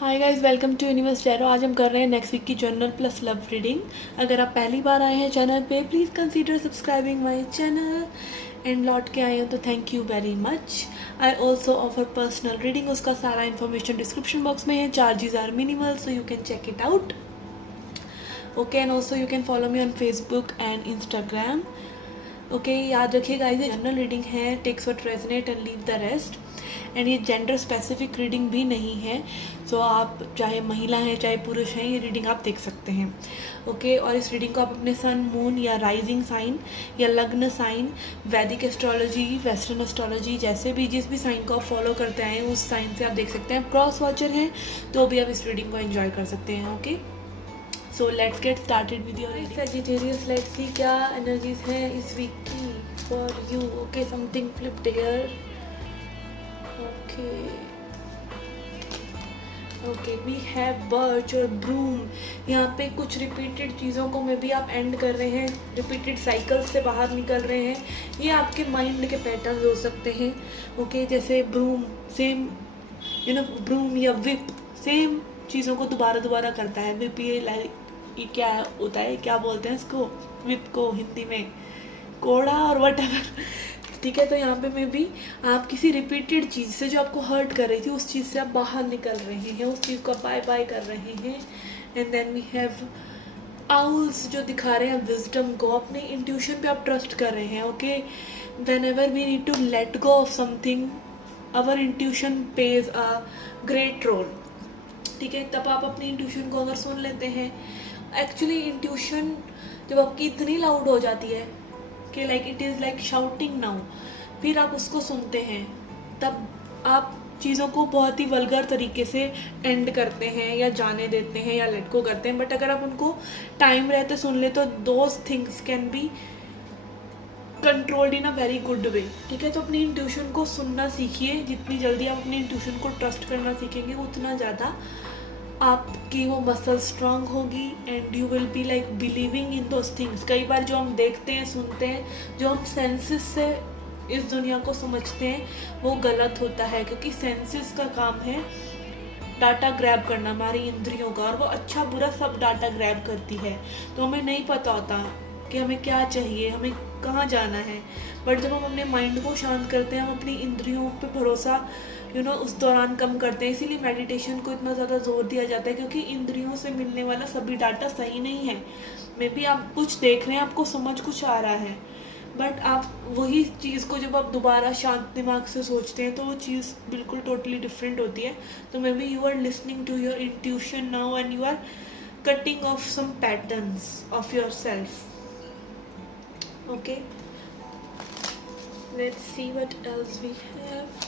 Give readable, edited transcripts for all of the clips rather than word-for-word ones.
Hi guys, welcome to Universe Tarot. आज हम कर रहे हैं नेक्स्ट वीक की जर्नल प्लस लव रीडिंग। अगर आप पहली बार आए हैं चैनल पे, please consider subscribing my channel. And लौट के आए हो तो thank you very much. I also offer personal reading, उसका सारा इन्फॉर्मेशन डिस्क्रिप्शन बॉक्स में है। Charges are minimal, so you can check it out. Okay, and also you can follow me on Facebook and Instagram. Okay, याद रखिएगा ये general reading है, takes what resonate and leave the rest. And ये gender specific reading भी नहीं है, सो आप चाहे महिला हैं चाहे पुरुष हैं, ये रीडिंग आप देख सकते हैं। ओके, और इस रीडिंग को आप अपने सन, मून या राइजिंग साइन या लग्न साइन, वैदिक एस्ट्रोलॉजी, वेस्टर्न एस्ट्रोलॉजी, जैसे भी जिस भी साइन को आप फॉलो करते हैं उस साइन से आप देख सकते हैं। क्रॉस वॉचर हैं तो भी आप इस रीडिंग को एंजॉय कर सकते हैं। Okay, so let's get started with your reading. Sagittarius, let's see क्या एनर्जीज हैं इस वीक की for you. Okay, something flipped here. Okay, we have birch और ब्रूम। यहाँ पे कुछ रिपीटेड चीज़ों को में भी आप एंड कर रहे हैं, रिपीटेड साइकिल्स से बाहर निकल रहे हैं। ये आपके माइंड के पैटर्न हो सकते हैं। ओके, जैसे ब्रूम, सेम ब्रूम या विप, सेम चीज़ों को दोबारा दोबारा करता है। विप ये क्या होता है, क्या बोलते हैं इसको, विप को हिंदी में कोड़ा और वट एवर। ठीक है, तो यहाँ पे मैं भी आप किसी रिपीटेड चीज़ से जो आपको हर्ट कर रही थी, उस चीज़ से आप बाहर निकल रहे हैं, उस चीज़ को बाय बाय कर रहे हैं। And then we have owls, जो दिखा रहे हैं विजडम को, अपने इंट्यूशन पे आप ट्रस्ट कर रहे हैं। Okay, whenever we need to let go of something, our intuition plays a great role. ठीक है, तब आप अपनी इंट्यूशन को अगर सुन लेते हैं, एक्चुअली इंट्यूशन जब आपकी इतनी लाउड हो जाती है कि like it is like shouting now, फिर आप उसको सुनते हैं, तब आप चीज़ों को बहुत ही वल्गर तरीके से एंड करते हैं या जाने देते हैं या लेट गो करते हैं। बट अगर आप उनको टाइम रहते सुन ले तो those things can be controlled in a very good way. ठीक है, तो अपनी इंट्यूशन को सुनना सीखिए। जितनी जल्दी आप अपनी इंट्यूशन को ट्रस्ट करना सीखेंगे, उतना ज़्यादा आपकी वो मसल स्ट्रांग होगी and you will be like believing in those things. कई बार जो हम देखते हैं, सुनते हैं, जो हम सेंसेस से इस दुनिया को समझते हैं, वो गलत होता है, क्योंकि सेंसेस का काम है डाटा ग्रैब करना हमारी इंद्रियों का, और वो अच्छा बुरा सब डाटा ग्रैब करती है। तो हमें नहीं पता होता कि हमें क्या चाहिए, हमें कहाँ जाना है। बट जब हम अपने माइंड को शांत करते हैं, हम अपनी इंद्रियों पे भरोसा उस दौरान कम करते हैं। इसीलिए मेडिटेशन को इतना ज़्यादा जोर दिया जाता है, क्योंकि इंद्रियों से मिलने वाला सभी डाटा सही नहीं है। मे बी आप कुछ देख रहे हैं, आपको समझ कुछ आ रहा है, बट आप वही चीज़ को जब आप दोबारा शांत दिमाग से सोचते हैं तो वो चीज़ बिल्कुल टोटली डिफरेंट होती है। तो maybe you are listening to your intuition now and you are cutting off some patterns of yourself. Okay, let's see what else we have.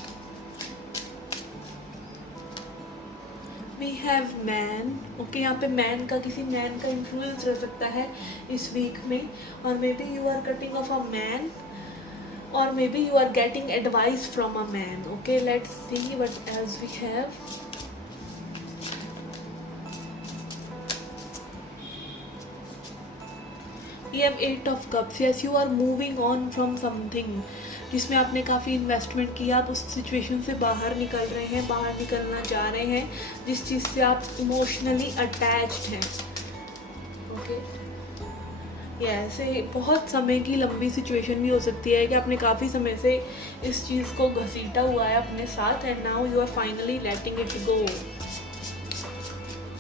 We have man. Okay, यहाँ पे man का, किसी man का influence रह सकता है इस week में, और maybe you are cutting off a man, or maybe you are getting advice from a man. Okay, let's see what else we have. You have 8 of cups. Yes, you are moving on from something जिसमें आपने काफ़ी investment किया। आप उस situation से बाहर निकल रहे हैं, बाहर निकलना जा रहे हैं, जिस चीज़ से आप इमोशनली अटैच्ड हैं। ओके, ये ऐसे बहुत समय की लंबी सिचुएशन भी हो सकती है कि आपने काफ़ी समय से इस चीज़ को घसीटा हुआ है अपने साथ, and now you are finally letting it go.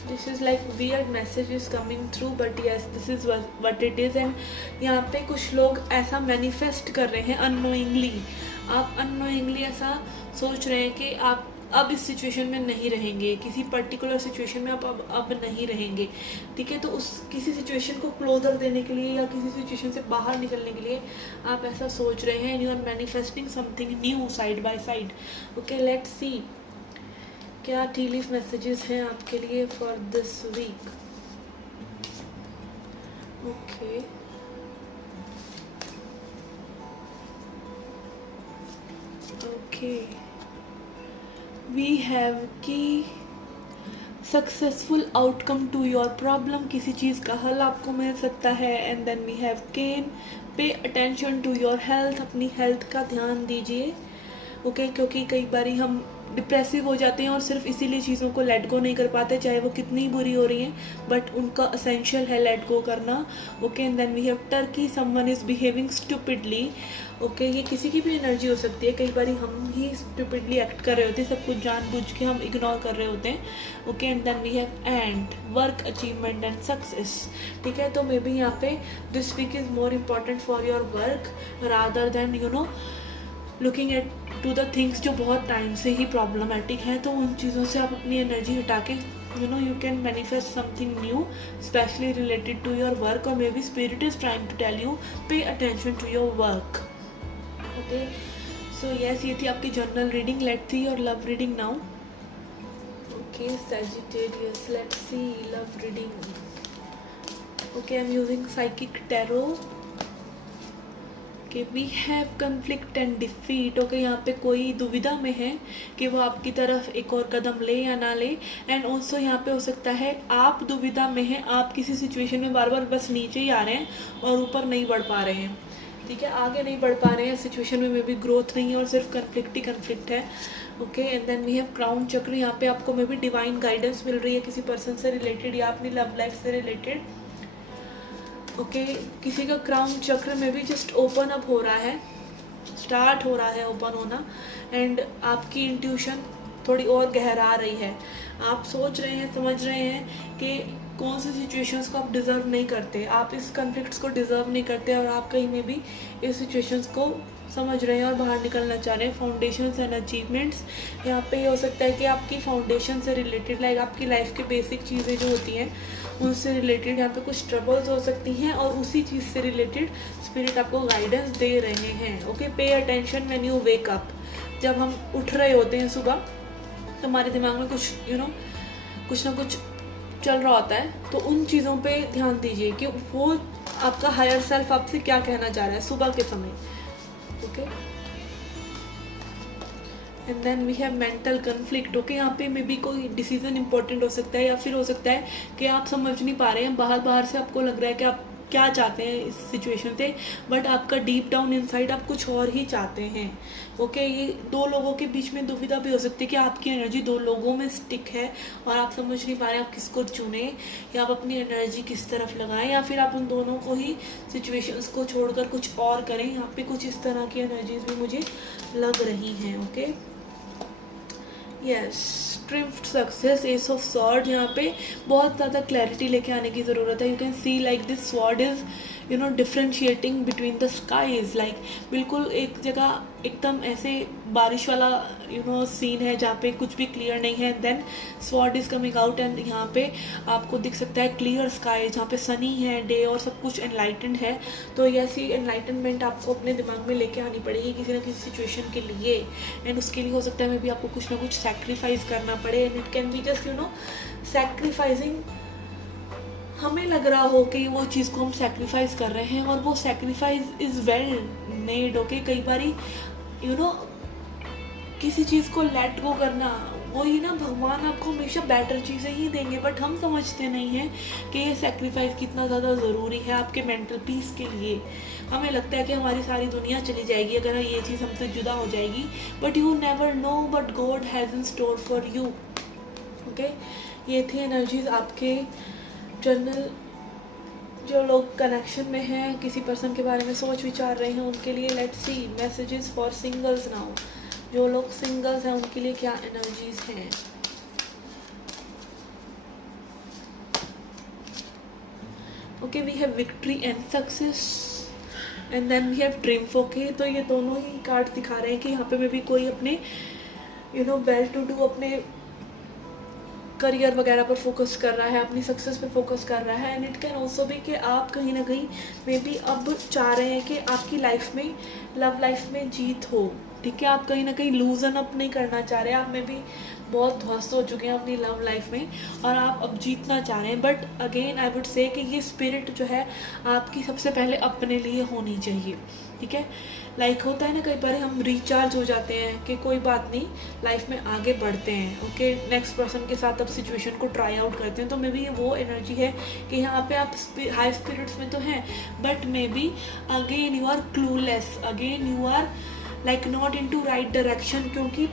This is like weird messages coming through, but yes, this is what it is. and यहाँ पे कुछ लोग ऐसा मैनिफेस्ट कर रहे हैं अननोइंगली। आप अननोइंगली ऐसा सोच रहे हैं कि आप अब इस सिचुएशन में नहीं रहेंगे, किसी पर्टिकुलर सिचुएशन में आप अब नहीं रहेंगे। ठीक है, तो उस किसी सिचुएशन को क्लोजर देने के लिए या किसी सिचुएशन से बाहर निकलने के लिए आप ऐसा सोच रहे हैं, and you are manifesting something new side by side. Okay, let's see क्या टी लीफ मैसेजेस हैं आपके लिए for this week. Okay, okay, we have key successful outcome to your problem, किसी चीज़ का हल आपको मिल सकता है। And then we have cane, pay attention to your health, अपनी हेल्थ का ध्यान दीजिए। ओके, क्योंकि कई बार हम डिप्रेसिव हो जाते हैं और सिर्फ इसीलिए चीज़ों को लेट गो नहीं कर पाते, चाहे वो कितनी बुरी हो रही हैं, बट उनका असेंशियल है लेट गो करना। Okay, and then we have turkey, someone is behaving stupidly. Okay, ये किसी की भी एनर्जी हो सकती है, कई बार हम ही स्टूपिडली एक्ट कर रहे होते हैं, सब कुछ जानबूझ के हम इग्नोर कर रहे होते हैं। Okay, and then we have and work achievement and success. ठीक है, तो मे बी यहाँ पे this week is more important for your work rather than looking at to the things जो बहुत टाइम से ही प्रॉब्लमेटिक हैं। तो उन चीज़ों से आप अपनी एनर्जी हटा के you can manifest something new, especially related to your work, or maybe spirit is trying to tell you pay attention to your work. Okay, so yes, ये थी आपकी journal reading. Let's see your love reading now. Okay, Sagittarius, let's see love reading. Okay, I'm using psychic tarot. कि we have conflict and defeat. Okay, यहाँ पे कोई दुविधा में है कि वो आपकी तरफ एक और कदम ले या ना ले। एंड ऑल्सो यहाँ पे हो सकता है आप दुविधा में हैं, आप किसी सिचुएशन में बार बार बस नीचे ही आ रहे हैं और ऊपर नहीं बढ़ पा रहे हैं। ठीक है, आगे नहीं बढ़ पा रहे हैं, सिचुएशन में भी ग्रोथ नहीं है और सिर्फ कन्फ्लिक्ट ही कन्फ्लिक्ट है। Okay, and then we have crown chakra. यहाँ पे आपको मे बी डिवाइन गाइडेंस मिल रही है किसी पर्सन से रिलेटेड या अपनी लव लाइफ से रिलेटेड। ओके, किसी का क्राउन चक्र में भी जस्ट ओपन अप हो रहा है, स्टार्ट हो रहा है ओपन होना। एंड आपकी इंट्यूशन थोड़ी और गहरा रही है, आप सोच रहे हैं, समझ रहे हैं कि कौन सी सिचुएशंस को आप डिज़र्व नहीं करते, आप इस कन्फ्लिक्ट्स को डिज़र्व नहीं करते और आप कहीं में भी इस सिचुएशंस को समझ रहे हैं और बाहर निकलना चाह रहे हैं। फाउंडेशंस एंड अचीवमेंट्स, यहाँ पे ये हो सकता है कि आपकी फाउंडेशन से रिलेटेड, लाइक आपकी लाइफ की बेसिक चीज़ें जो होती हैं उनसे रिलेटेड यहाँ पे कुछ ट्रबल्स हो सकती हैं और उसी चीज़ से रिलेटेड स्पिरिट आपको गाइडेंस दे रहे हैं। Okay, pay attention when you wake up. जब हम उठ रहे होते हैं सुबह तो हमारे दिमाग में कुछ कुछ ना कुछ चल रहा होता है, तो उन चीज़ों पे ध्यान दीजिए कि वो आपका हायर सेल्फ आपसे क्या कहना चाह रहा है सुबह के समय। Okay, and then we have mental conflict. Okay, यहाँ पे मे बी कोई डिसीजन इंपॉर्टेंट हो सकता है या फिर हो सकता है कि आप समझ नहीं पा रहे हैं, बाहर से आपको लग रहा है कि आप क्या चाहते हैं इस सिचुएशन से, बट आपका डीप डाउन इनसाइड आप कुछ और ही चाहते हैं। ओके, ये दो लोगों के बीच में दुविधा भी हो सकती है कि आपकी एनर्जी दो लोगों में स्टिक है और आप समझ नहीं पा रहे हैं आप किसको चुने या आप अपनी एनर्जी किस तरफ लगाएं, या फिर आप उन दोनों को ही सिचुएशंस को छोड़कर कुछ और करें। यहाँ पे कुछ इस तरह की एनर्जीज भी मुझे लग रही हैं। Okay, yes, triumphed success, ace of sword. यहाँ पे बहुत ज़्यादा क्लैरिटी लेके आने की ज़रूरत है। You can see like this sword is differentiating between the skies. Like बिल्कुल एक जगह एकदम ऐसे बारिश वाला सीन है जहाँ पे कुछ भी क्लियर नहीं है, then sword is coming out and यहाँ पे आपको दिख सकता है क्लियर स्काई जहाँ पे सनी है डे और सब कुछ एनलाइटेंड है। तो ऐसी एनलाइटनमेंट आपको अपने दिमाग में लेके आनी पड़ेगी किसी ना किसी सिचुएशन के लिए, एंड उसके लिए हो सकता है मे बी आपको कुछ ना कुछ सैक्रिफाइस करना पड़े। And it can be just sacrificing, हमें लग रहा हो कि वो चीज़ को हम सैक्रिफाइस कर रहे हैं और वो sacrifice is well made. Okay, कई बारी किसी चीज़ को लेट गो करना, वही ना, भगवान आपको हमेशा बेटर चीज़ें ही देंगे, बट हम समझते नहीं हैं कि ये सैक्रिफाइस कितना ज़्यादा ज़रूरी है आपके मेंटल पीस के लिए। हमें लगता है कि हमारी सारी दुनिया चली जाएगी अगर ये चीज़ हमसे जुदा हो जाएगी, but you never know but God has in store for you. Okay, ये थी एनर्जीज आपके जर्नल। जो लोग कनेक्शन में हैं, किसी पर्सन के बारे में सोच विचार रहे हैं, उनके लिए let's see messages for singles now. जो लोग सिंगल्स हैं उनके लिए क्या एनर्जीज हैं। Okay, we have victory and success and then we have triumph. Okay, तो ये दोनों ही कार्ड दिखा रहे हैं कि यहाँ पे में भी कोई अपने वेल टू डू, अपने करियर वगैरह पर फोकस कर रहा है, अपनी सक्सेस पे फोकस कर रहा है। एंड इट कैन ऑल्सो भी कि आप कहीं ना कहीं मे बी अब चाह रहे हैं कि आपकी लाइफ में, लव लाइफ में जीत हो। ठीक है, आप कहीं ना कहीं लूजन अप नहीं करना चाह रहे हैं, आप में भी बहुत ध्वस्त हो चुके हैं अपनी लव लाइफ में और आप अब जीतना चाह रहे हैं। But again I would say कि ये स्पिरिट जो है आपकी सबसे पहले अपने लिए होनी चाहिए। ठीक है, लाइक होता है ना, कई बार हम रिचार्ज हो जाते हैं कि कोई बात नहीं, लाइफ में आगे बढ़ते हैं। ओके, नेक्स्ट पर्सन के साथ अब सिचुएशन को ट्राई आउट करते हैं। तो मे बी ये वो एनर्जी है कि यहाँ पे आप हाई स्पिरिट्स में तो हैं, but may be again you are clueless, again you are like not into right direction, क्योंकि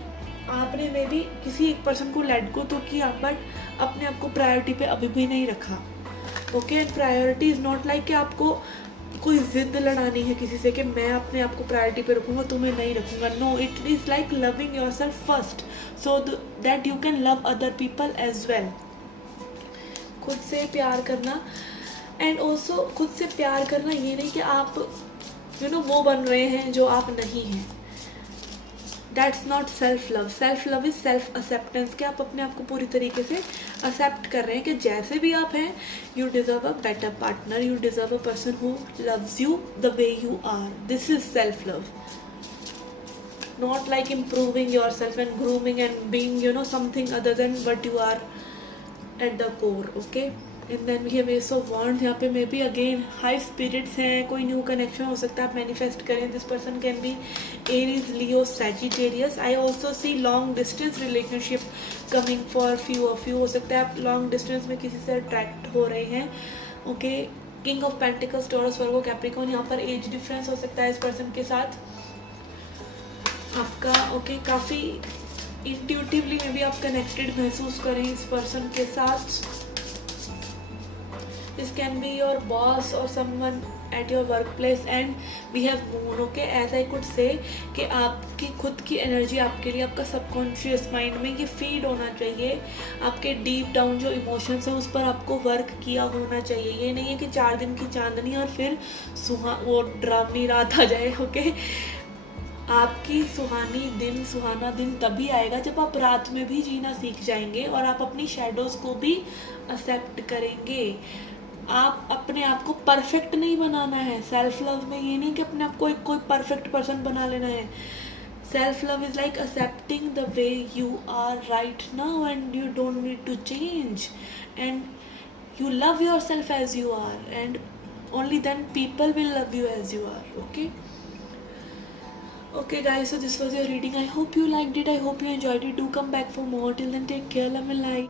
आपने मे बी किसी एक पर्सन को लेट गो तो किया, बट अपने आप को प्रायोरिटी पे अभी भी नहीं रखा. Okay, and priority is not like कि आपको कोई जिद लड़ानी है किसी से कि मैं अपने आप को प्रायोरिटी पे रखूँगा, तुम्हें नहीं रखूँगा. No, it is like loving yourself first so that you can love other people as well. खुद से प्यार करना, एंड ऑल्सो खुद से प्यार करना ये नहीं कि आप वो बन रहे हैं जो आप नहीं हैं. That's not self love. Self love is self acceptance, कि आप अपने आप को पूरी तरीके से एक्सेप्ट कर रहे हैं कि जैसे भी आप हैं, you deserve a better partner, you deserve a person who loves you the way you are. This is self love. Not like improving yourself and grooming and being something other than what you are at the core. Okay, and then we have ace of wands. यहाँ पे may be again high spirits हैं, कोई new connection हो सकता है, आप manifest करें. This person can be Aries, Leo, Sagittarius. I also see long distance relationship coming for few of you. हो सकता है आप लॉन्ग डिस्टेंस में किसी से अट्रैक्ट हो रहे हैं. Okay, king of pentacles, taurus, Virgo, Capricorn. यहाँ पर एज डिफरेंस हो सकता है इस पर्सन के साथ आपका. ओके, काफ़ी इंट्यूटिवली में भी आप कनेक्टेड महसूस करें इस पर्सन के साथ. This can be your boss और someone at your work place. And we have moon. Okay, as I could say कि आपकी खुद की एनर्जी आपके लिए आपका सबकॉन्शियस माइंड में ये फीड होना चाहिए. आपके डीप डाउन जो इमोशंस हैं उस पर आपको वर्क किया होना चाहिए. ये नहीं है कि 4 दिन की चांदनी और फिर वो डरावनी रात आ जाए. ओके, आपकी सुहाना दिन तभी आएगा जब आप रात में भी जीना सीख जाएंगे और आप अपनी शैडोज को भी एक्सेप्ट करेंगे. आप अपने आप को परफेक्ट नहीं बनाना है. सेल्फ लव में ये नहीं कि अपने आप को कोई परफेक्ट पर्सन बना लेना है. Self love is like accepting the way you are right now and you don't need to change, and you love yourself as you are, and only then people will love you as you are. Okay guys, so this was your reading. I hope you liked it. I hope you enjoyed it. Do come back for more. Till then, take care. Love and light.